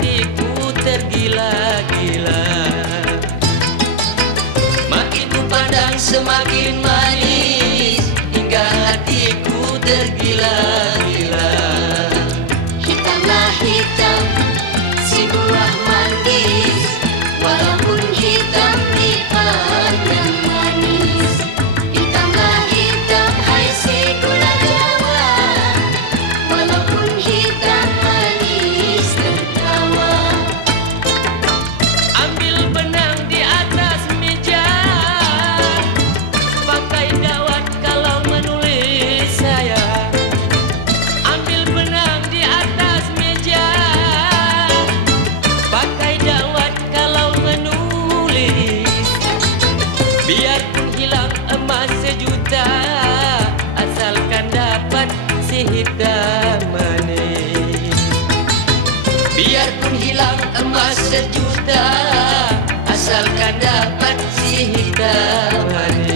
hatiku tergila-gila. Makin ku pandang semakin manis, hingga hatiku tergila-gila. Hitamlah hitam, si buah manggis, walaupun hitam dipandang manis. Hitamlah hitam, hai si gula Jawa, walaupun hitam manis tertawa. Ambil benang di atas meja, pakai dawat kalau menulis saya. Ambil benang di atas meja, pakai dawat kalau menulis. Biarpun hilang emas sejuta, asalkan dapat si hitam manis. Biarpun hilang emas sejuta, asalkan dapat si hitam manis.